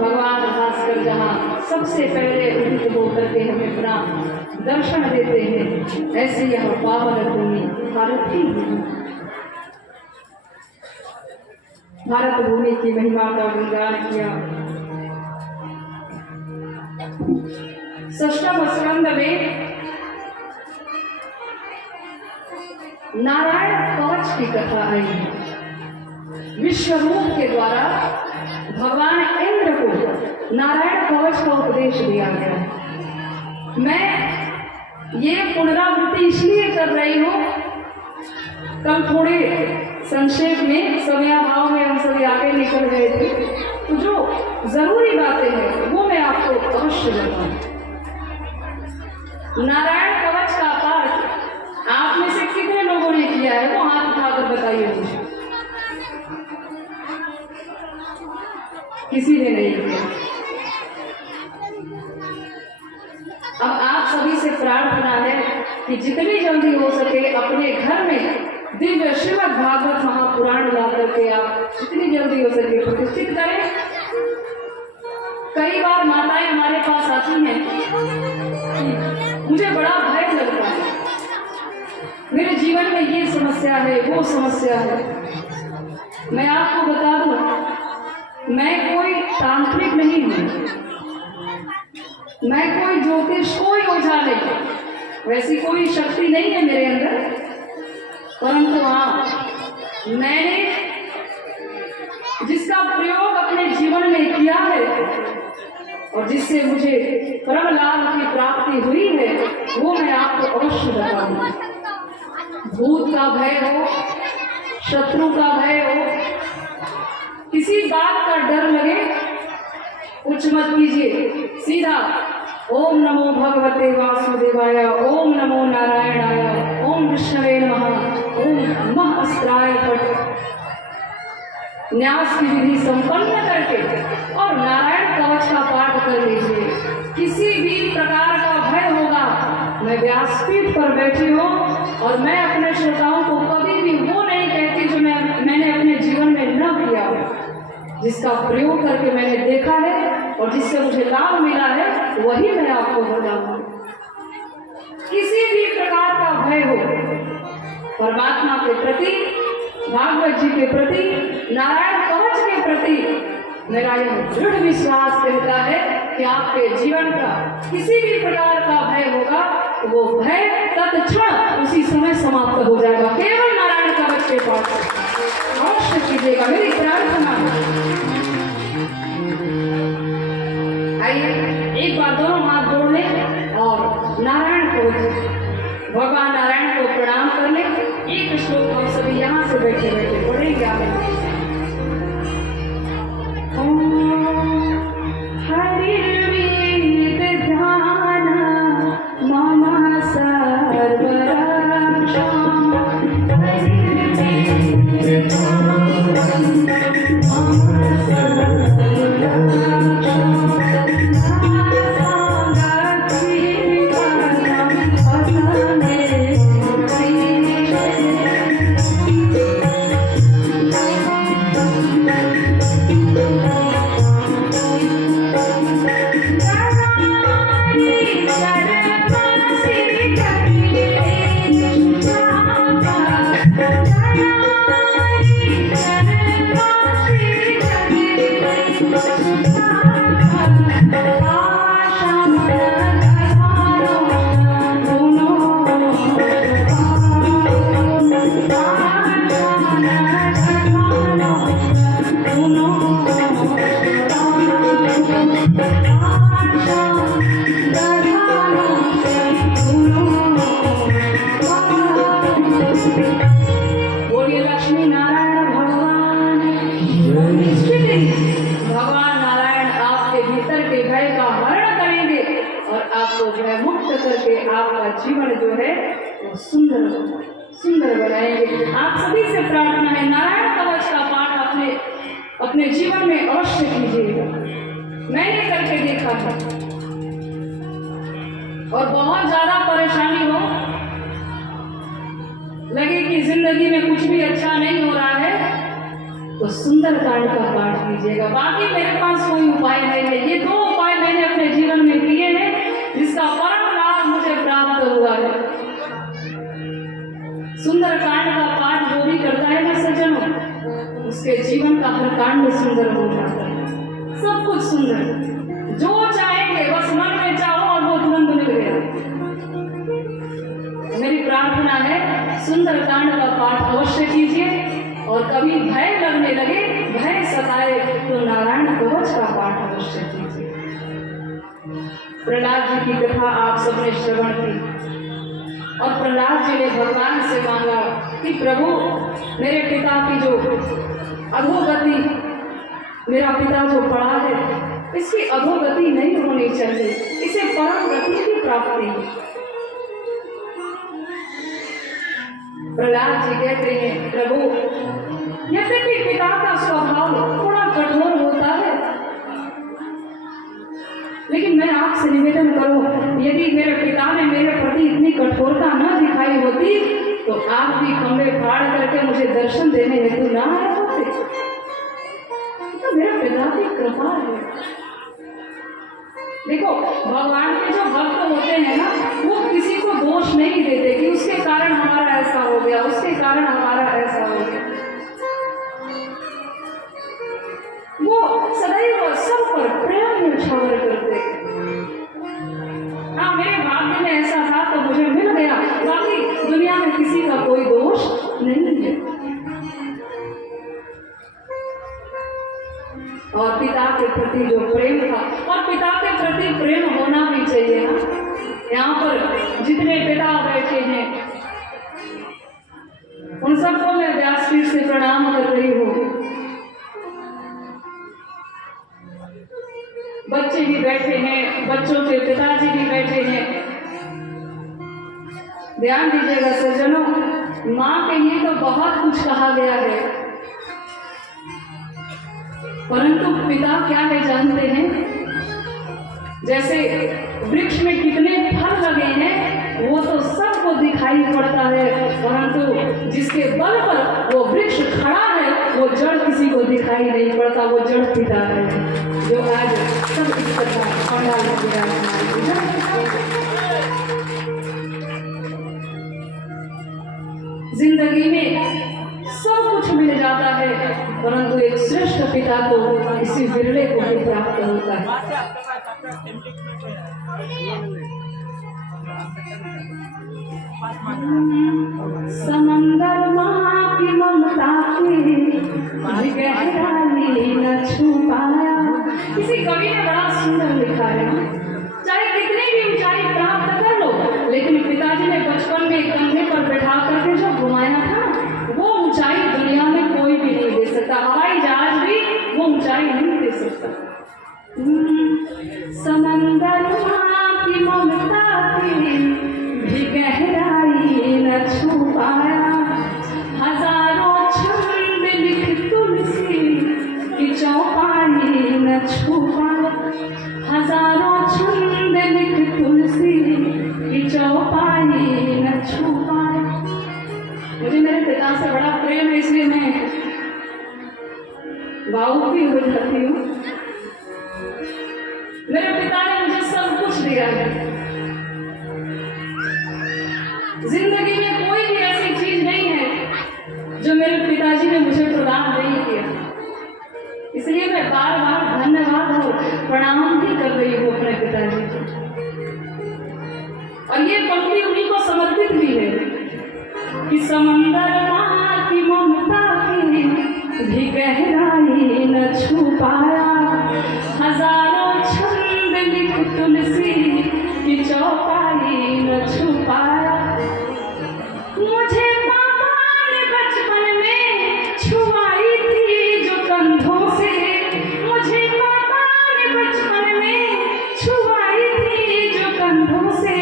भगवान भास्कर जहाँ सबसे पहले उदित होकर के हमें अपना दर्शन देते हैं, ऐसे यह पावन भूमि भारत की भारत भूमि की महिमा का गुणगान किया। षष्ठम स्कंद में नारायण कवच की कथा आई है। विश्वरूप के द्वारा भगवान इंद्र को नारायण कवच का उपदेश दिया गया। मैं ये पुनरावृत्ति इसलिए कर रही हूँ, कल थोड़े संक्षेप में समयाभाव में हम सभी आगे निकल गए थे, तो जो जरूरी बातें हैं वो मैं आपको अवश्य बताऊं। नारायण कवच का पाठ आप में से कितने लोगों ने किया है, वो हाथ उठाकर बताइए मुझे। किसी ने नहीं किया। अब आप सभी से प्रार्थना है कि जितनी जल्दी हो सके अपने घर में दिव्य श्रीमद् भागवत महापुराण ला करके आप जितनी जल्दी हो सके प्रतिष्ठित करें। कई बार माताएं हमारे पास आती हैं, मुझे बड़ा भय लगता है, मेरे जीवन में ये समस्या है वो समस्या है। मैं आपको बता दूं, मैं कोई तांत्रिक नहीं हूँ, मैं कोई ज्योतिष, कोई ओझा नहीं, वैसी कोई शक्ति नहीं है मेरे अंदर। परंतु हाँ, मैंने जिसका प्रयोग अपने जीवन में किया है और जिससे मुझे परम लाभ की प्राप्ति हुई है, वो मैं आपको अवश्य बताऊंगा। भूत का भय हो, शत्रु का भय हो, किसी बात का डर लगे, कुछ मत कीजिए, सीधा ओम नमो भगवते वासुदेवाय, ओम नमो नारायणाय, ओम विष्णवे नमः, ओम नमः अस्त्राय पठ न्यास की विधि संपन्न करके और नारायण कवच का पाठ कर लीजिए। किसी भी प्रकार का भय होगा, मैं व्यासपीठ पर बैठी हूँ और मैं अपने श्रोताओं को कभी भी वो नहीं कहती जो मैंने अपने जीवन में न किया हो। जिसका प्रयोग करके मैंने देखा है और जिससे मुझे लाभ मिला है, वही मैं आपको बताऊंगा। किसी भी प्रकार का भय हो, परमात्मा के प्रति, भागवत जी के प्रति, नारायण कवच के प्रति मेरा यह दृढ़ विश्वास कहता है कि आपके जीवन का किसी भी प्रकार का भय होगा तो वो भय तत्क्षण उसी समय समाप्त हो जाएगा, केवल नारायण कवच के पास अवश्य कीजिएगा, मेरी प्रार्थना। आइए एक बार दोनों हाथ जोड़ लें और नारायण कवच, भगवान नारायण को प्रणाम कर लें। एक श्लोक हम सभी यहाँ से बैठे बैठे पढ़ेंगे। आप जीवन जो है वो सुंदर सुंदर बनाएंगे। आप सभी से प्रार्थना है, नारायण कवच का पाठ अपने जीवन में अवश्य कीजिएगा। मैंने करके देखा था और बहुत ज्यादा परेशानी हो लगे कि जिंदगी में कुछ भी अच्छा नहीं हो रहा है तो सुंदरकांड का पाठ कीजिएगा। बाकी मेरे पास कोई उपाय नहीं है। ये दो उपाय मैंने अपने जीवन में किए हैं जिसका परम लाभ मुझे प्राप्त हुआ है। सुंदरकांड का पाठ जो भी करता है ना सज्जनों, उसके जीवन का हर कांड सुंदर हो जाता है। सब कुछ सुंदर, जो चाहेंगे बस मन में चाहो और वो तुरंत मिल गया। मेरी प्रार्थना है सुंदरकांड का पाठ अवश्य कीजिए और कभी भय लगने लगे, भय सताए तो नारायण कवच का पाठ अवश्य कीजिए। प्रहलाद जी की कथा आप सबने श्रवण की और प्रहलाद जी ने भगवान से मांगा कि प्रभु मेरे पिता की जो अधोगति, मेरा पिता जो पड़ा है इसकी अधोगति नहीं होनी चाहिए, इसे परम गति की प्राप्ति है। प्रहलाद जी कहते हैं प्रभु यद्यपि पिता का स्वभाव थोड़ा कठोर होता है, लेकिन मैं आपसे निवेदन करूं यदि मेरे पिता ने मेरे प्रति इतनी कठोरता न दिखाई होती तो आप भी खंबे फाड़ करके मुझे दर्शन देने हेतु ना आए होते। तो मेरे पिता की कृपा है। देखो भगवान के जो भक्त होते हैं ना वो किसी को दोष नहीं देते कि उसके कारण हमारा ऐसा हो गया, उसके कारण हमारा ऐसा हो गया। वो सदैव सब पर प्रेम न्यौछावर करते हैं। हाँ मेरे भाग्य में ऐसा था तो मुझे मिल गया, बाकी दुनिया में किसी का कोई दोष नहीं है। और पिता के प्रति जो प्रेम था, और पिता के प्रति प्रेम होना भी चाहिए ना। यहाँ पर जितने पिता बैठे हैं उन सबको मैं व्यासपीठ से प्रणाम कर रही हूँ। बच्चे भी बैठे हैं, बच्चों के पिताजी भी बैठे हैं। ध्यान दीजिएगा सज्जनों, माँ के लिए तो बहुत कुछ कहा गया है, परंतु पिता क्या है जानते हैं? जैसे वृक्ष में कितने फल लगे हैं वो तो सबको दिखाई पड़ता है, परंतु जिसके बल पर वो वृक्ष खड़ा है वो जड़ किसी को दिखाई नहीं पड़ता। वो जड़ पिता है जो आज सब इस प्रकार पंडाल में विराजमान है। जिंदगी में सब कुछ मिल जाता है, परंतु एक श्रेष्ठ पिता को इसी विरले को भी प्राप्त होता है। समंदर माँ की ममता की गहराई न छुपाया। किसी कवि ने बड़ा सुंदर लिखा है, चाहे कितनी भी ऊंचाई प्राप्त कर लो, लेकिन पिताजी ने बचपन में कंधे पर बैठा करके जो घुमाया था वो ऊंचाई दुनिया में कोई भी नहीं दे सकता। हवाई जहाज भी वो ऊंचाई नहीं दे सकता। समंदर माँ की ममता की भी गहराई न छुपाया। हजारों छंद लिख तुलसी की चौपाई न छुपाया। हजारों छंद लिख तुलसी की चौपाई न छुपाया। मुझे मेरे पिता से बड़ा प्रेम है, इसलिए मैं भावुक भी हो जाती हूँ। मेरे पिता ने मुझे सब कुछ दिया है। जिंदगी में कोई भी ऐसी चीज नहीं है जो मेरे पिताजी ने मुझे प्रदान नहीं किया। इसलिए मैं बार बार धन्यवाद और प्रणाम भी कर रही हूँ अपने पिताजी को। और ये पंक्ति उन्हीं को समर्पित भी है कि समंदर माँ की ममता की भी गहराई न छू पाया, हजारों छंद लिख तुलसी की चौपाई न छू पाया। मुझे पापा ने बचपन में छुआई थी जो कंधों से, मुझे पापा ने बचपन में छुआई थी जो कंधों से,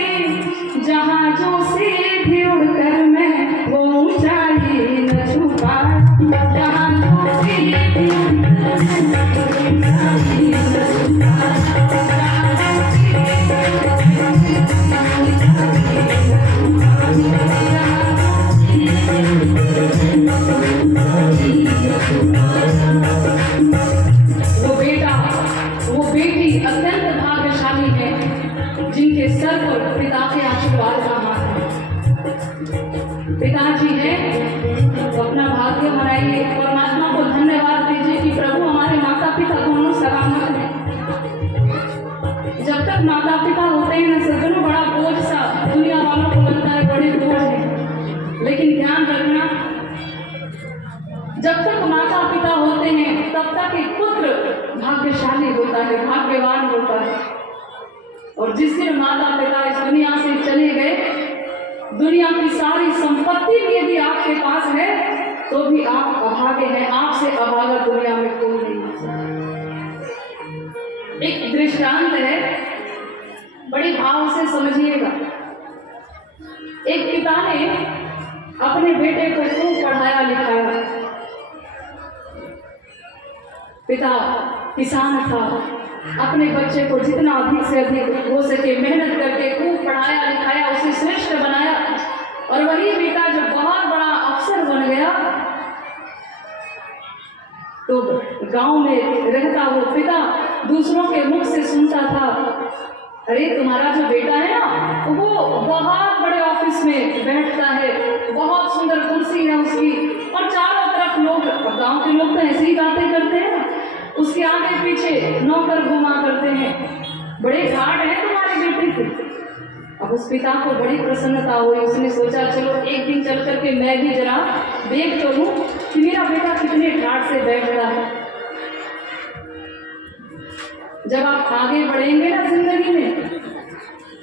जहाजों से भी उड़कर मैं वो ऊंचाई न छू पाया, जहाजों से भी उड़कर मैं वो ऊंचाई न छू पाया। वो बेटा वो बेटी अत्यंत भाग्यशाली है जिनके सर पर पिता के आशीर्वाद का हाथ है। पिताजी है तो अपना भाग्य मनाइए, परमात्मा को धन्यवाद दीजिए कि प्रभु हमारे माता पिता दोनों सलामत हैं। जब तक माता पिता होते हैं ना सज्जनों, बड़ा बोझ सा दुनिया वालों को लगता है, बड़े बोझ है। लेकिन ध्यान रखना, जब तक माता पिता होते हैं तब तक एक पुत्र भाग्यशाली होता है, भाग्यवान होता है। और जिस दिन माता पिता इस दुनिया से चले गए, दुनिया की सारी संपत्ति भी यदि आपके पास है तो भी आप अभागे हैं, आपसे अभागा दुनिया में कोई नहीं हो सकता। एक दृष्टांत है, बड़े भाव से समझिएगा। एक पिता ने अपने बेटे को खूब पढ़ाया लिखाया। पिता किसान था, अपने बच्चे को जितना अधिक से अधिक हो सके मेहनत करके खूब पढ़ाया लिखाया, उसे श्रेष्ठ बनाया। और वही बेटा जब बहुत बड़ा अफसर बन गया तो गांव में रहता वो पिता दूसरों के मुख से सुनता था, अरे तुम्हारा जो बेटा है ना वो बहुत बड़े ऑफिस में बैठता है, बहुत सुंदर कुर्सी है उसकी, और चारों तरफ लोग, गांव के लोग तो ऐसी ही बातें करते हैं, उसके आगे पीछे नौकर घुमा करते हैं, बड़े घाट हैं तुम्हारे बेटे के। अब उस पिता को बड़ी प्रसन्नता हुई, उसने सोचा चलो एक दिन चल करके मैं भी जरा देख तो लूं कि मेरा बेटा कितने ठाट से बैठता है। जब आप आगे बढ़ेंगे ना जिंदगी में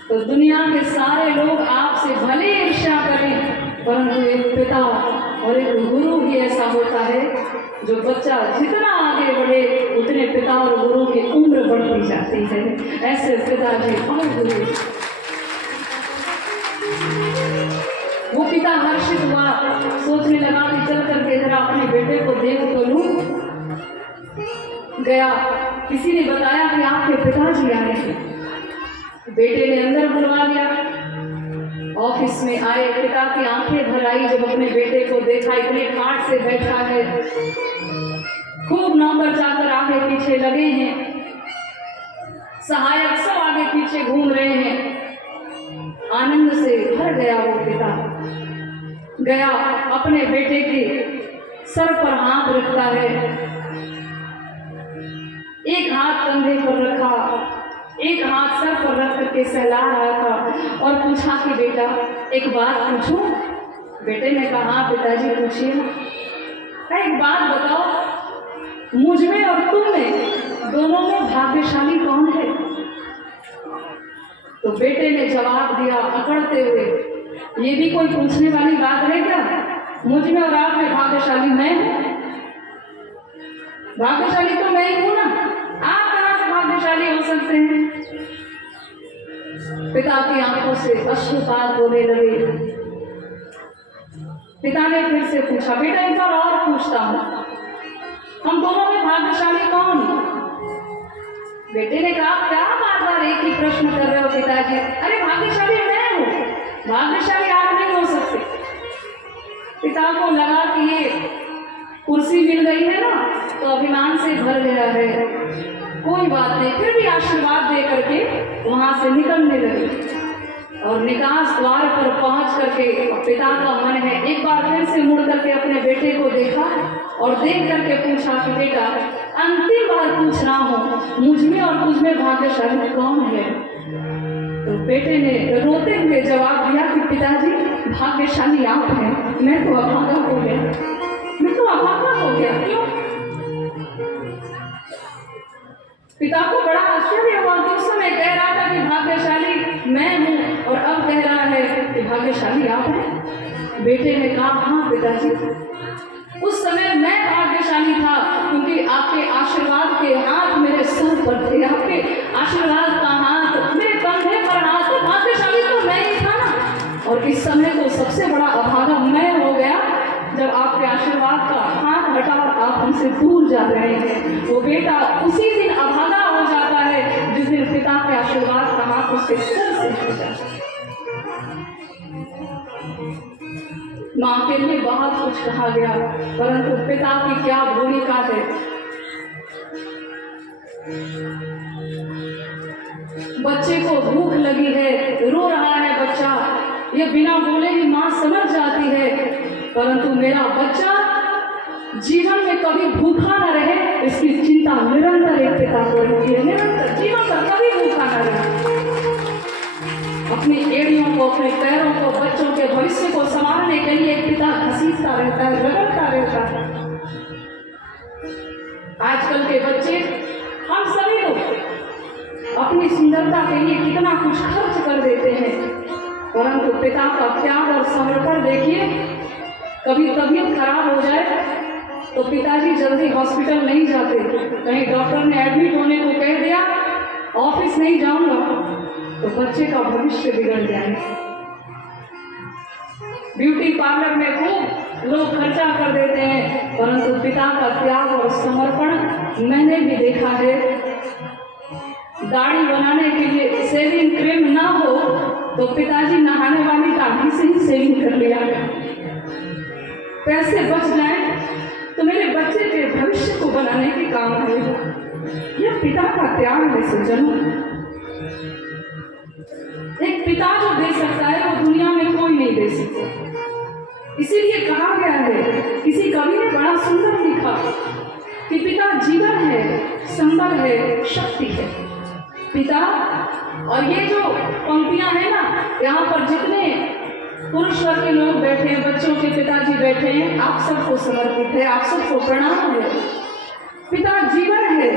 तो दुनिया के सारे लोग आपसे भले ईर्ष्या करें, परंतु एक पिता और एक गुरु भी ऐसा होता है जो बच्चा जितना आगे बढ़े उतने पिता और गुरु की उम्र बढ़ती जाती है। ऐसे पिताजी और गुरु। वो पिता हर्षित हुआ, सोचने लगा कि चल करके जरा अपने बेटे को देख तो लूं। गया, किसी ने बताया कि आपके पिताजी आए हैं। बेटे ने अंदर बुलवा लिया। ऑफिस में आए, पिता की आंखें भर आई जब अपने बेटे को देखा, इतने ठाट से बैठा है, खूब नौकर चाकर आगे पीछे लगे हैं, सहायक सब आगे पीछे घूम रहे हैं। आनंद से भर गया वो पिता। गया, अपने बेटे के सर पर हाथ रखता है, एक हाथ कंधे पर रखा, एक हाथ सर पर रख करके सहला रहा था और पूछा कि बेटा एक बात पूछूं? बेटे ने कहा हाँ पिताजी पूछिए। एक बात बताओ, मुझ में और तुम में दोनों में भाग्यशाली कौन है? तो बेटे ने जवाब दिया अकड़ते हुए, ये भी कोई पूछने वाली बात है क्या? मुझ में और आप में भाग्यशाली मैं हूं? भाग्यशाली तो मैं ही हूं ना, आप कहां से भाग्यशाली हो सकते हैं? पिता की आंखों से अश्रुपात होने लगे। पिता ने फिर से पूछा, बेटा एक बार और पूछता हूं, हम दोनों में भाग्यशाली कौन? बेटे ने कहा क्या बार बार एक ही प्रश्न कर रहे हो पिताजी? अरे भाग्यशाली मैं हूं, भाग्यशाली आप नहीं हो सकते। पिता को लगा कि ये कुर्सी मिल गई है ना, तो अभिमान से भर गया है। कोई बात नहीं, फिर भी आशीर्वाद दे करके वहाँ से निकलने लगी और निकास द्वार पर पहुँच करके पिता का मन है एक बार फिर से मुड़ करके अपने बेटे को देखा और देख करके पूछा कि बेटा, अंतिम बार पूछ रहा हूँ, मुझ में और तुझ में भाग्यशाली कौन है? तो बेटे ने रोते हुए जवाब दिया कि पिताजी, भाग्यशाली आप हैं, मैं तो अभागा हो गया, मैं तो अभागा हो गया। क्यों? पिता को बड़ा आश्चर्य हुआ कि उस समय कह रहा था कि भाग्यशाली मैं हूँ और अब कह रहा है कि भाग्यशाली आप हैं। बेटे ने कहा, हाँ पिताजी, उस समय मैं भाग्यशाली था क्योंकि आपके आशीर्वाद के हाथ मेरे सर पर थे, आपके आशीर्वाद का हाथ मेरे कंधे पर हाथ, तो भाग्यशाली तो मैं ही था ना। और इस समय तो सबसे बड़ा अभागा मैं हो गया जब आपके आशीर्वाद का हाथ हटा और आप हमसे दूर जा रहे हैं। वो बेटा उसी दिन अभागा हो जाता है जिस दिन पिता के आशीर्वाद का हाथ उसके सर से हट जाता है। माँ के लिए बहुत कुछ कहा गया, परंतु पिता की क्या भूमिका है। बच्चे को भूख लगी है, रो रहा है बच्चा, ये बिना बोले ही माँ समझ जाती है, परंतु मेरा बच्चा जीवन में कभी भूखा न रहे इसकी चिंता निरंतर एक पिता को रहती है। निरंतर जीवन में कभी भूखा न रहे, अपनी एड़ियों को, अपने पैरों को, बच्चों के भविष्य को संभालने के लिए एक पिता घसीटता रहता है, रगड़ता रहता है। आजकल के बच्चे, हम सभी लोग अपनी सुंदरता के लिए कितना कुछ खर्च कर देते हैं, परंतु पिता का त्याग और समर्पण देखिए। कभी तबीयत खराब हो जाए तो पिताजी जल्दी हॉस्पिटल नहीं जाते, कहीं डॉक्टर ने एडमिट होने को कह दिया, ऑफिस नहीं जाऊंगा, तो बच्चे का भविष्य बिगड़ जाए। ब्यूटी पार्लर में खूब लोग खर्चा कर देते हैं, परंतु पिता का त्याग और समर्पण मैंने भी देखा है। दाढ़ी बनाने के लिए सेविंग क्रीम ना हो तो पिताजी नहाने वाली दाढ़ी से ही सेविंग कर लिया। पैसे बच जाए तो मेरे बच्चे के भविष्य को बनाने के काम आएगा। यह पिता का त्याग है सज्जनों। एक पिता जो दे सकता है वो दुनिया में कोई नहीं दे सकता। इसीलिए कहा गया है, किसी कवि ने बड़ा सुंदर लिखा कि पिता जीवन है, संबल है, शक्ति है। पिता, और ये जो पंक्तियां हैं ना, यहाँ पर जितने पुरुष वर्ग के लोग बैठे हैं, बच्चों के पिताजी बैठे हैं, आप सबको समर्पित है, आप सबको प्रणाम है। पिता जीवन है,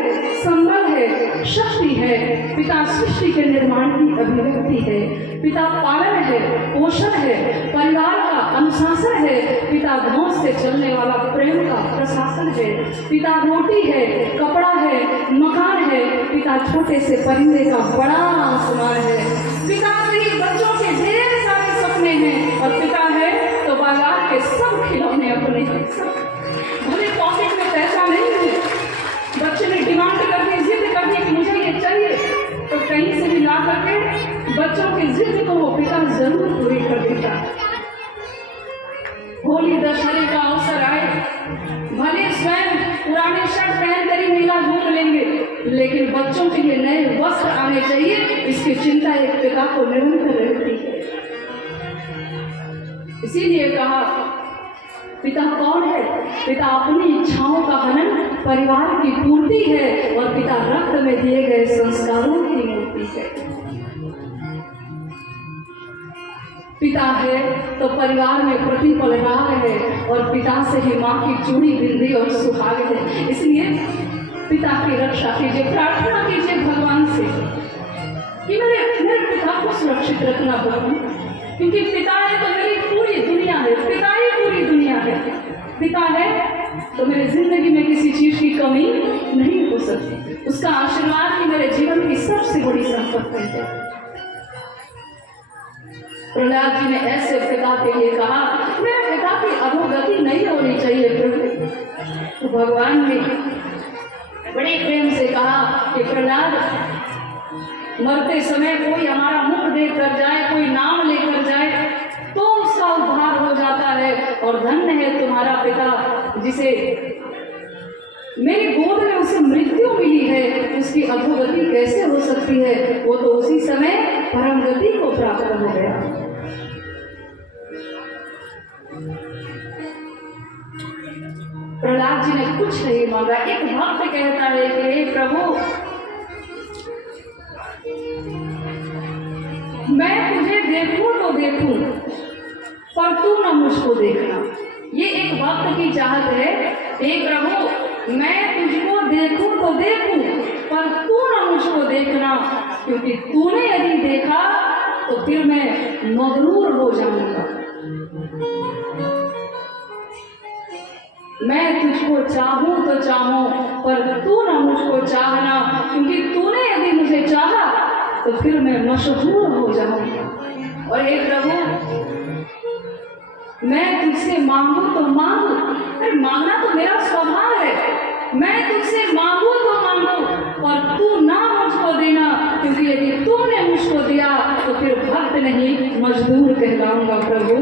संबल है, शक्ति है। पिता सृष्टि के निर्माण की अभिव्यक्ति है। पिता पालन है, पोषण है, परिवार का अनुशासन है। पिता धौंस से चलने वाला प्रेम का प्रशासन है। पिता रोटी है, कपड़ा है, मकान है। पिता छोटे से परिंदे का बड़ा आसमान है। पिता से ही बच्चों के ढेर सारे सपने हैं, और पिता है तो बाजार के सब खिलौने अपने हैं। भले पॉकेट में पैसा नहीं है, बच्चे ने डिमांड करके जिद करनी कि मुझे ये चाहिए, तो कहीं से भी ला करके बच्चों की जिद को वो पिता जरूर पूरी कर देता। होली दशहरे का अवसर आए, भले स्वयं पुराने शर्ट पहन कर ही मेला घूम लेंगे, लेकिन बच्चों के लिए नए वस्त्र आने चाहिए, इसकी चिंता एक पिता को निरंतर रहती है। इसीलिए कहा, पिता कौन है? पिता अपनी इच्छाओं का हनन, परिवार की पूर्ति है, और पिता रक्त में दिए गए संस्कारों की मूर्ति है। पिता है तो परिवार में प्रतिपल राग है, और पिता से ही माँ की चूड़ी बिंदी और सुहाग है। इसलिए पिता की रक्षा कीजिए, प्रार्थना कीजिए भगवान से कि मेरे पिता को सुरक्षित रखना भगवान, क्योंकि पिता है तो मेरी पूरी दुनिया है, पिता ही पूरी दुनिया है। पिता है तो मेरी जिंदगी में किसी चीज की कमी नहीं हो सकती। उसका आशीर्वाद ही मेरे जीवन की सबसे बड़ी संपत्ति है। प्रहलाद जी ने ऐसे पिता के लिए कहा, मेरे पिता की अधोगति नहीं होनी चाहिए प्रभु। तो भगवान ने बड़े प्रेम से कहा कि प्रहलाद, मरते समय कोई हमारा मुख देख कर जाए, कोई नाम लेकर जाए, तो उसका उद्धार हो जाता है। और धन्य है तुम्हारा पिता जिसे मेरी गोद में उसे मृत्यु मिली है, उसकी अधोगति कैसे हो सकती है? वो तो उसी समय परम गति को प्राप्त हो गया। प्रहलाद जी ने कुछ नहीं मांगा। एक भक्त कहता है कि हे प्रभु, मैं तुझे देखूं तो देखूं, पर तू न मुझको देखना। ये एक भक्त की चाहत है, हे प्रभु मैं तुझको देखूं तो देखूं, पर तू न मुझको देखना, क्योंकि तूने यदि देखा तो फिर मैं मगरूर हो जाऊंगा। मैं तुझको चाहूं तो चाहूं, पर तू न मुझको चाहना, क्योंकि तूने यदि मुझे चाहा तो फिर मैं मशहूर हो जाऊंगा। और हे प्रभु मैं तुझसे मांगू तो मांगू, अरे मांगना तो मेरा स्वभाव है। मैं तुझसे मांगू तो मांगू, पर तू ना मुझको देना, क्योंकि यदि तुमने मुझको दिया तो फिर भक्त नहीं मजदूर कहलाऊंगा। प्रभु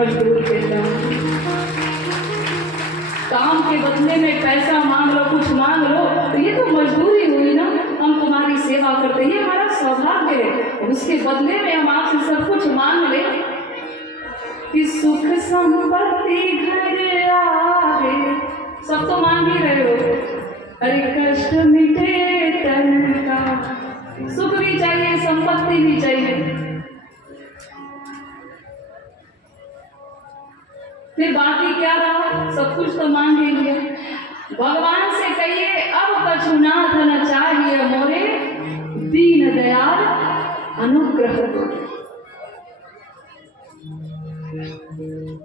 मजदूर कहलाऊंगा। काम के बदले में पैसा मांग लो, कुछ मांग लो, तो ये तो मजदूरी हुई ना। हम तुम्हारी सेवा करते, ये हमारा सौभाग्य है। उसके बदले में हम आपसे सब कुछ मांग ले कि सुख संपत्ति घर आवे, सब तो मांग ही रहे हो। अरे कष्ट मिटे तन का, सुख भी चाहिए, संपत्ति भी चाहिए, फिर बाकी क्या रहा? सब कुछ तो मांग ही लिया। भगवान से कहिए अब कछुनाथ न चाहिए मोरे, दीन दयाल अनुग्रह करो।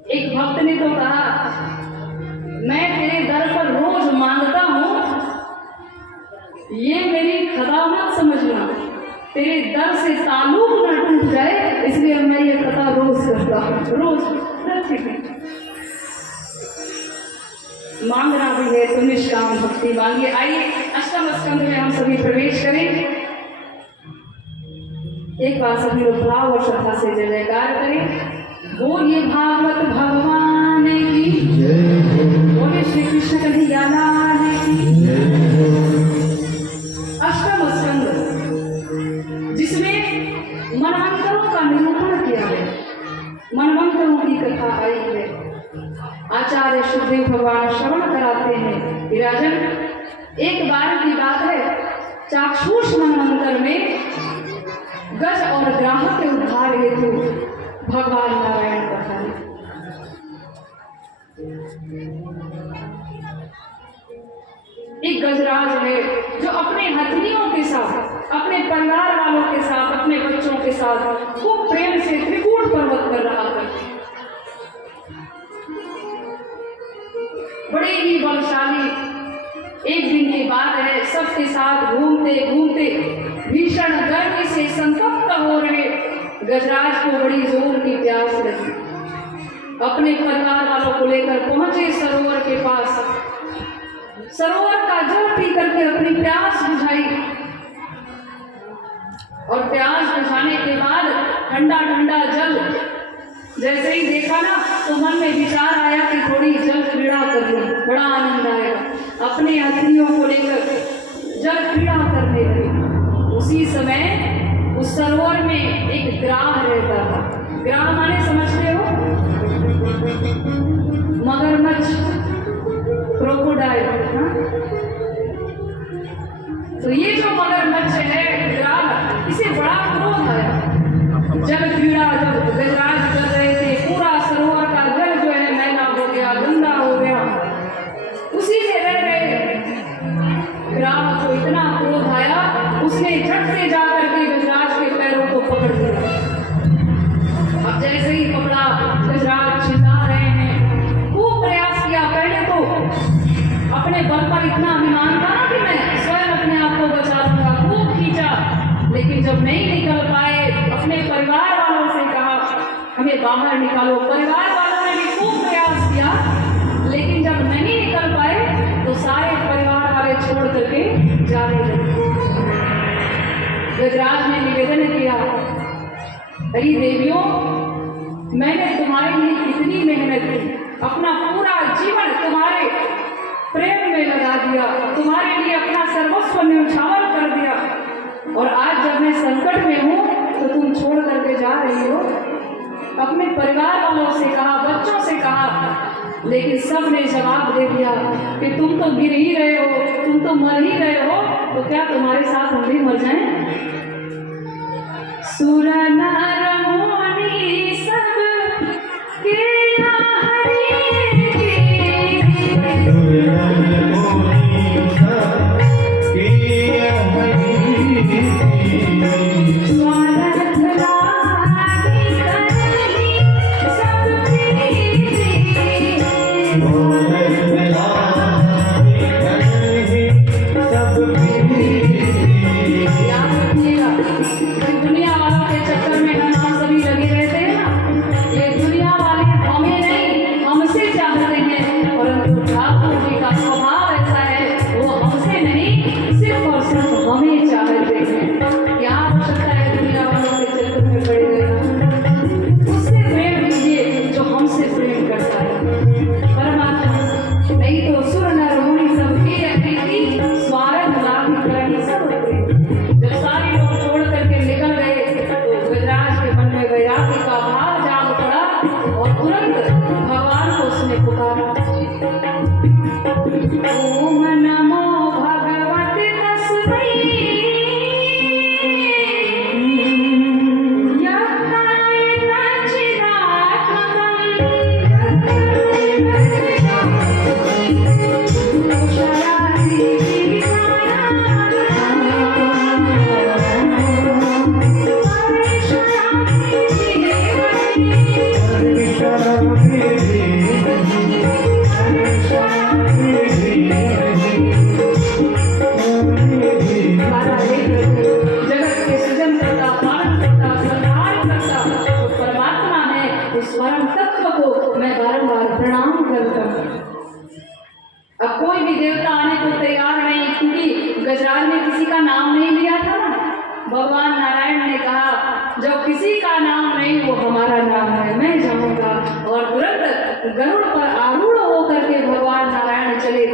एक भक्त ने तो कहा मैं तेरे दर पर रोज मांगता हूं, ये मेरी खता मत समझना, तेरे दर से ताल्लुक न टूट जाए, इसलिए मैं ये कथा रोज करता हूं। रोज मांगना भी है तो निष्काम भक्ति मांगिए। आइए अष्टम स्कंध में हम सभी प्रवेश करें। एक बार सभी लोग भाव और श्रद्धा से जय जयकार करें। बोलिए भागवत भगवान की, बोलिए श्री कृष्ण कन्हैया लाल की। अष्टम स्कंद जिसमें मनवंतरों का निरूपण किया है, मनवंतरों की कथा आई है। आचार्य सुखदेव भगवान श्रवण कराते हैं कि राजन, एक बार की बात है, चाक्षुष मनवंतर में गज और ग्राह के उद्धार हेतु भगवान नारायण कथा। एक गजराज है जो अपने हथनियों के साथ, अपने परिवार वालों के साथ, अपने बच्चों के साथ खूब प्रेम से त्रिकूट पर्वत पर रहा करते, बड़े ही बलशाली। एक दिन की बात है, सबके साथ घूमते घूमते भीषण गर्मी से संतप्त हो रहे गजराज को बड़ी जोर की प्यास लगी। अपने परिवार वालों को लेकर पहुंचे सरोवर के पास। सरोवर का जल पी करके अपनी प्यास बुझाई, और प्यास बुझाने के बाद ठंडा ठंडा जल जैसे ही देखा ना, तो मन में विचार आया कि थोड़ी जल क्रीड़ा कर लूं, बड़ा आनंद आएगा। अपने हथनियों को लेकर जल क्रीड़ा करने लगे। उसी समय उस सरोवर में एक ग्राह रहता था। ग्राह माने समझते हो? मगरमच्छ, क्रोकोडाइल। तो ये जो मगरमच्छ है ग्राह, इसे बड़ा क्रोध आया। जल क्रीड़ा जब गजराज कर रहे थे, पूरा सरोवर का जल जो है मैला हो गया, गंदा हो गया, उसी में रह गए। ग्राह को इतना क्रोध आया, उसने झट से जाकर के गजराज के पैरों को पकड़ लिया। अब जैसे ही पकड़ा, गजराज चिल्ला रहे हैं, खूब प्रयास किया। पहले तो अपने बल पर इतना अभिमान था कि मैं स्वयं अपने आप को बचा लूंगा, खूब खींचा, लेकिन जब नहीं निकल पाए, अपने परिवार वालों से कहा हमें बाहर निकालो। परिवार वालों ने भी खूब प्रयास किया, लेकिन जब नहीं निकल पाए तो सारे परिवार वाले छोड़ करके जाने लगे। गजराज ने निवेदन किया, अरे देवियों, मैंने तुम्हारे लिए कितनी मेहनत की, अपना पूरा जीवन तुम्हारे प्रेम में लगा दिया, तुम्हारे लिए अपना सर्वस्व न्यौछावर कर दिया, और आज जब मैं संकट में हूँ तो तुम छोड़ करके जा रही हो। अपने परिवार वालों से कहा, बच्चों से कहा, लेकिन सब ने जवाब दे दिया कि तुम तो गिर ही रहे हो, तुम तो मर ही रहे हो, तो क्या तुम्हारे साथ हम भी मर जाएं? सुर नर मुनि सब के गजराज ने किसी का नाम नहीं लिया था ना। भगवान नारायण ने कहा जो किसी का नाम नहीं वो हमारा नाम है, मैं जाऊंगा। और तुरंत गरुड़ पर आरूढ़ होकर के भगवान नारायण चले।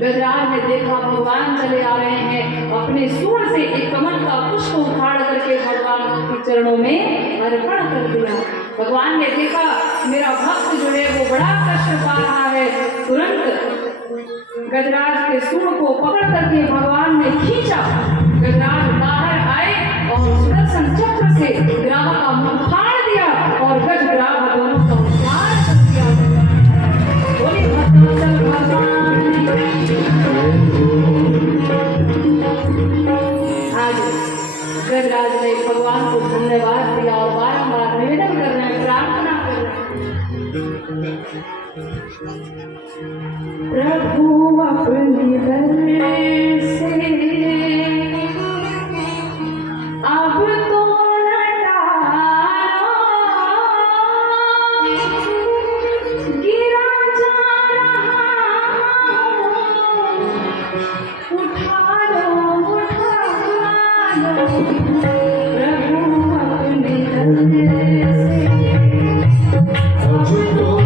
गजराज ने देखा भगवान चले आ रहे हैं, अपने सूंड से एक कमल का पुष्प उखाड़ करके भगवान के चरणों में अर्पण कर दिया। भगवान ने देखा मेरा भक्त जो है वो बड़ा कष्ट पा रहा है। तुरंत गजराज के सूंड को पकड़ करके भगवान ने खींचा। गजराज बाहर आए और सुदर्शन चक्र से ग्राह का मुंह फाड़ दिया और गज ग्राह दोनों का उद्धार कर दिया। बोली भगवान आज गजराज ने भगवान को धन्यवाद दिया और बारंबार निवेदन कर रहे हैं, प्रार्थना कर रहे हैं, प्रभु अपनी दर से अब तो लटाना, गिरा जा रहा उठा लो, प्रभु अपनी दर से अब तो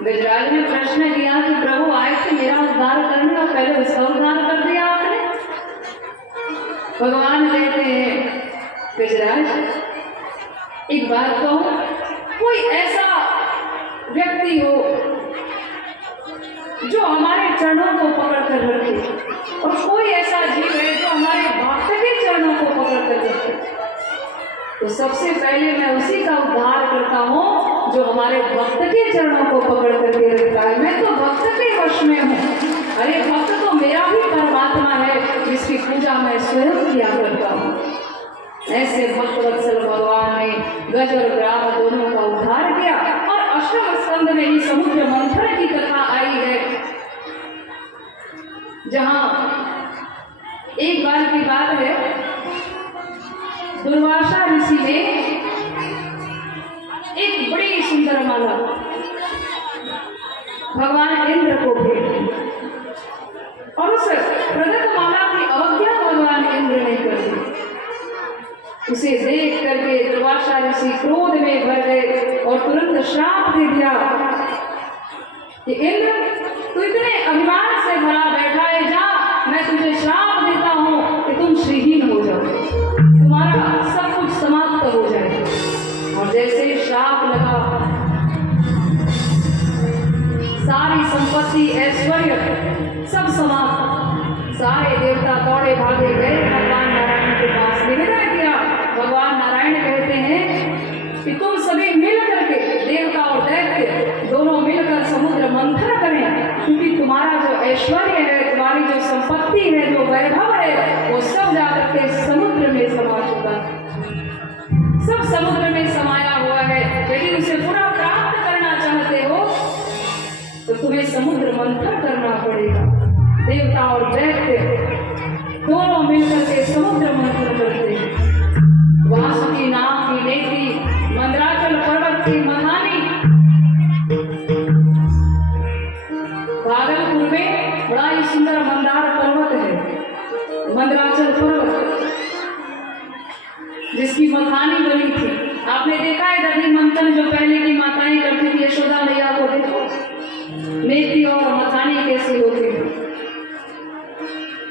गजराज ने प्रश्न किया कि प्रभु आए थे मेरा उद्धार करने और पहले उसका उद्धार कर दिया आपने। भगवान कहते हैं गजराज एक बात कहूं, कोई ऐसा व्यक्ति हो जो हमारे चरणों को पकड़ कर रखे और कोई ऐसा जीव है जो हमारे भक्त के चरणों को पकड़ कर रखे, तो सबसे पहले मैं उसी का उद्धार करता हूँ जो हमारे भक्त के चरणों को पकड़ करके रखता है। मैं तो भक्त के वश में हूँ। अरे भक्त तो मेरा भी परमात्मा है जिसकी पूजा मैं स्वयं किया करता हूँ। ऐसे भक्त वत्सल भगवान ने गज और ग्राम दोनों का उद्धार किया। और अष्टम स्कंद में ही समुद्र मंथन की कथा आई है, जहाँ एक बार की बात है, दुर्वासा ऋषि ने एक बड़ी सुंदर माला भगवान इंद्र को भेजी और उस प्रदत्त माला की अवज्ञा भगवान इंद्र ने कर दी। उसे देख करके दुर्वासा ऋषि क्रोध में भर गए और तुरंत श्राप दे दिया कि इंद्र तू इतने अभिमान से भरा बैठा है, जा मैं तुझे श्राप देता हूँ कि तुम श्रीहीन हो जाओ, तुम्हारा सब कुछ समाप्त हो जाए। और जैसे ही श्राप लगा, सारी संपत्ति ऐश्वर्य सब समाप्त। सारे देवता दौड़े भागे गए भगवान नारायण के पास, निवेदन किया। भगवान नारायण कहते हैं ऐश्वर्य है, तुम्हारी जो संपत्ति है, जो वैभव है, वो सब जाकर के समुद्र में समा चुका है, सब समुद्र में समाया हुआ है। यदि उसे पुनः प्राप्त करना चाहते हो तो तुम्हें समुद्र मंथन करना पड़ेगा। देवता और दैत्य दोनों मिलकर के समुद्र मंथन करते हैं। वासुकी नाम की नेत्री मंदराचल पर्वत की महानी भागलपुर में बड़ा ही सुंदर मंदार पर्वत है, मंदराचल पर्वत, जिसकी मखानी बनी थी। आपने देखा है दधि मंथन जो पहले की माताएं करती थी, यशोदा मैया को देखो नेत्री और मखानी कैसे होती है।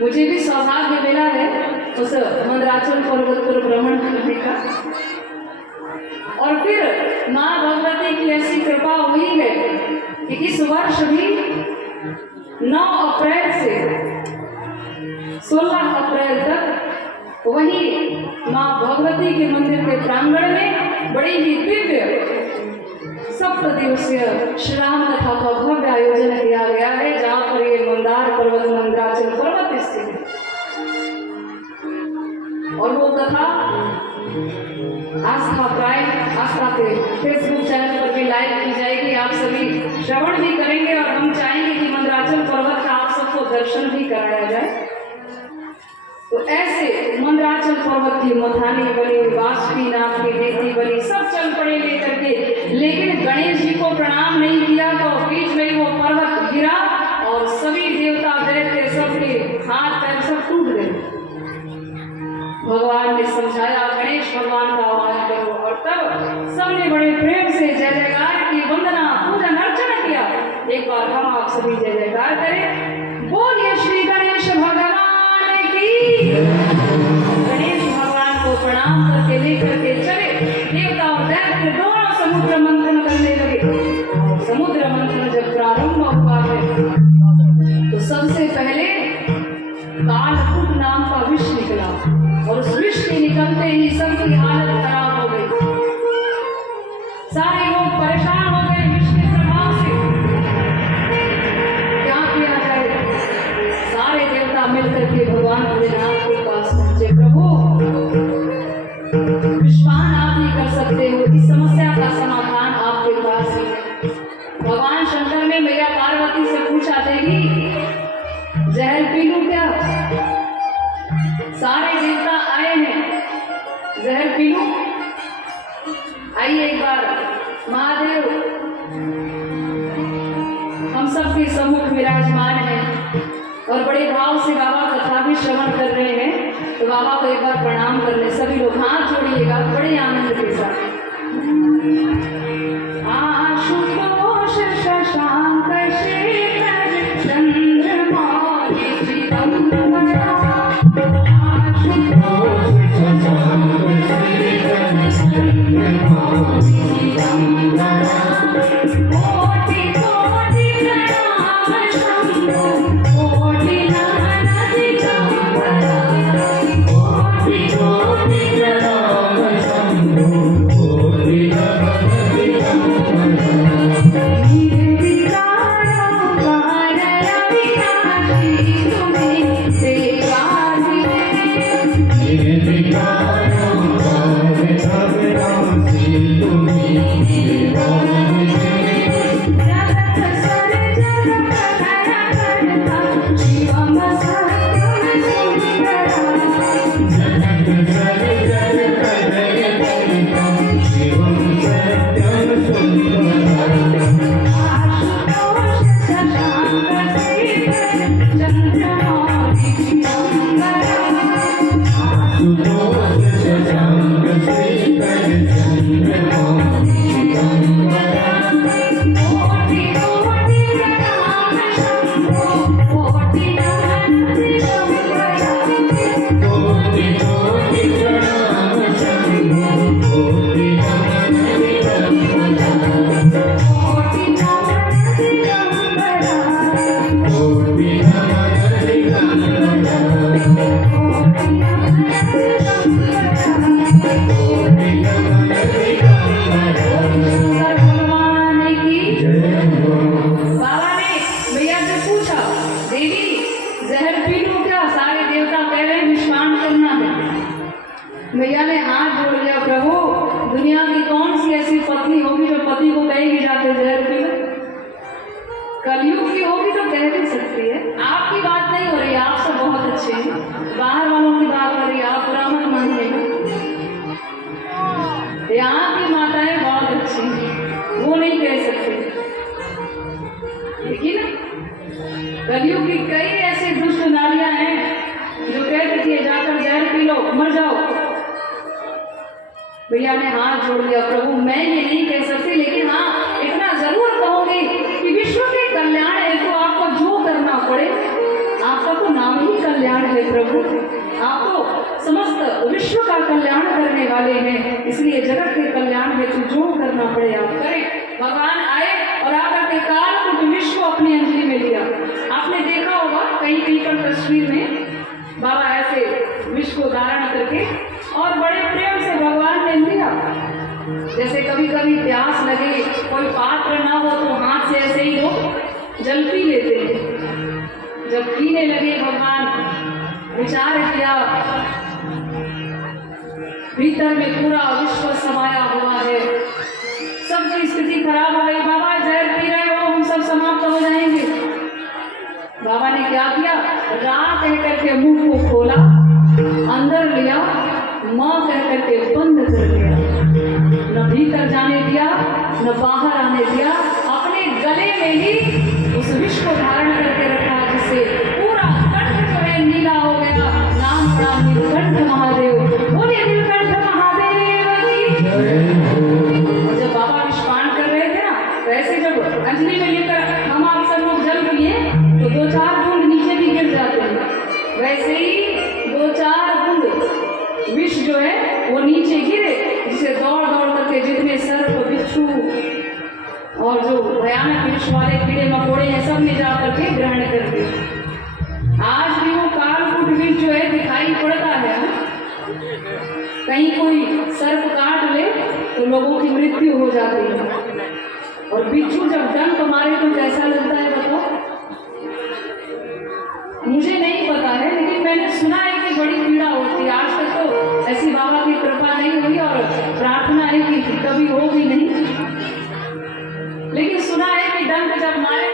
मुझे भी सौभाग्य मिला है उस मंदराचल पर्वत पर भ्रमण करने का, और फिर माँ भगवती की ऐसी कृपा हुई है कि इस वर्ष भी 9 अप्रैल से 16 अप्रैल तक वही माँ भगवती के मंदिर के प्रांगण में बड़ी ही दिव्य 7 दिवसीय श्री राम कथा का भव्य आयोजन किया गया है, जहाँ पर ये मंदार पर्वत मंदराचल पर्वत स्थित है। और वो कथा आस्था के फेसबुक चैनल पर भी लाइव की जाएगी, आप सभी श्रवण भी करेंगे, और हम चाहेंगे कि मंदराचल पर्वत का आप सबको दर्शन भी कराया जाए। तो ऐसे मंदराचल पर्वत की मथानी बनी, वासुकी नाम की नेत्री बनी, सब चल पड़े लेकर के, लेकिन गणेश जी को प्रणाम नहीं किया तो बीच में वो पर्वत गिरा और सभी देवता दैत्य सबके हाथ पैर सब टूट गए। भगवान ने समझाया गणेश भगवान का आह्वान करो, और तब सबने बड़े प्रेम से जय जयकार की, वंदना पूजन अर्चना किया। एक बार हम आप सभी जय जयकार करें, बोलिए श्री गणेश भगवान की। गणेश भगवान को प्रणाम करके लेकर के चले, देवता और दैत्य दोनों समुद्र मंथन करने लगे। समुद्र मंथन जब प्रारंभ हुआ है तो सबसे पहले कालकूट नाम का विष निकला, और उस विष के निकलते ही सबकी हालत खराब हो गई, सारे लोग परेशान हो गए विष के प्रभाव से। क्या किया जाए? सारे देवता मिलकर के भगवान भोलेनाथ के पास पहुंचे। प्रभु, विश्वान आप ही कर सकते हो, इस समस्या का समाधान आपके पास ही है। भगवान शंकर ने मैया पार्वती से पूछा, देवी जहर पी लूं क्या? सारे देवता आए हैं, जहर पी लूं? आइए एक बार महादेव हम सबके सम्मुख विराजमान हैं, और बड़े भाव से बाबा कथा भी श्रवण कर रहे हैं। तो बाबा को एक बार प्रणाम कर ले, सभी लोग हाथ जोड़िएगा बड़े आनंद के साथ। आशुतोष शशांक शेखर चंद्रमौलि चिदंबरा, आशुतोष शशांक शेखर चंद्रमौलि चिदंबरा, कोटि कोटि प्रणाम शंभो, कोटि नमन दिगंबरा, कोटि कोटि प्रणाम शंभो, कोटि नमन दिगंबरा। निर्विकारोकार अविनाशी तुम्हें सेवा मिले, निर्विकारोकार अविनाशी तुम्हें सेवा मिले, जगत सर्जन प्रलय करता शिवम सत्यम सुंदरा, जगत सर्जन प्रलय करता शिवम सत्यम सुंदरा। आशुतोष शशांक शेखर चंद्रमौलि चिदंबरा, आशुतोष शशांक शेखर चंद्रमौलि चिदंबरा, कोटि कोटि प्रणाम शंभो, कोटि नमन दिगंबरा, कोटि कोटि प्रणाम शंभो, कोटि नमन दिगंबरा, कोटि नमन दिगंबरा, कोटि नमन दिगंबरा, कोटि नमन दिगंबरा, कोटि नमन दिगंबरा। भगवान की जय हो। बाबा ने मैया से पूछा, देवी यहाँ की माताएं बहुत अच्छी हैं, वो नहीं कह सकते, लेकिन कलयुग की कई ऐसी दुष्ट नारियां हैं जो कहती थी जाकर जहर पी लो मर जाओ। भैया ने हाथ जोड़ लिया, प्रभु मैं ये नहीं कह सकती, लेकिन हाँ इतना जरूर कहूंगी कि विश्व के कल्याण हेतु आपको जो करना पड़े, आपका तो नाम ही कल्याण है प्रभु, आप तो समस्त विश्व का कल्याण करने वाले हैं, इसलिए जगत के कल्याण हेतु जो करना पड़े आप करें। भगवान आए और आकर के काल विश्व अपनी अंजलि में लिया। आपने देखा होगा कहीं कहीं पर तस्वीर में बाबा ऐसे विश्व को धारण करके और बड़े प्रेम से भगवान ने लिया। जैसे कभी कभी प्यास लगे, कोई पात्र ना हो तो हाथ से ऐसे ही लोग जल पी लेते हैं। जब पीने लगे भगवान विचार किया, भीतर में पूरा विश्व समाया हुआ है, सबकी स्थिति खराब हो गई। बाबा जहर पी रहे हो, हम सब समाप्त हो जाएंगे। बाबा ने क्या किया, रात कह करके मुंह को खोला, अंदर लिया, माँ कह करके बंद कर दिया, न भीतर जाने दिया न बाहर आने दिया, अपने गले में ही उस विश्व को धारण करके रखा, जिससे पूरा कंठ जो है नीला हो गया। नाम पड़ा नीलकंठ महादेव, बोले नीलकंठ महादेव की। और जब बाबा विषपान कर रहे थे ना, तो ऐसे जब अंजलि में लेकर हम आप सब लोग जल पिए तो 2-4 बूंद नीचे भी गिर जाते हैं, वैसे ही 2-4 बूंद विष जो है वो नीचे गिरे, जिसे दौड़ दौड़ करके जितने सर्प बिच्छू और जो भयानक विष वाले कीड़े मकोड़े हैं सब में जा करके ग्रहण करते। आज भी वो कालकूट विष जो है दिखाई पड़ता है। कहीं कोई सर्प काट ले तो लोगों की मृत्यु हो जाती है, और बिच्छू जब डंक मारे तो कैसा लगता है बताओ? मुझे नहीं पता है, लेकिन मैंने सुना है कि बड़ी पीड़ा होती है। आज तक तो ऐसी बाबा की कृपा नहीं हुई और प्रार्थना है कि कभी हो भी नहीं, लेकिन सुना है कि डंक जब मारे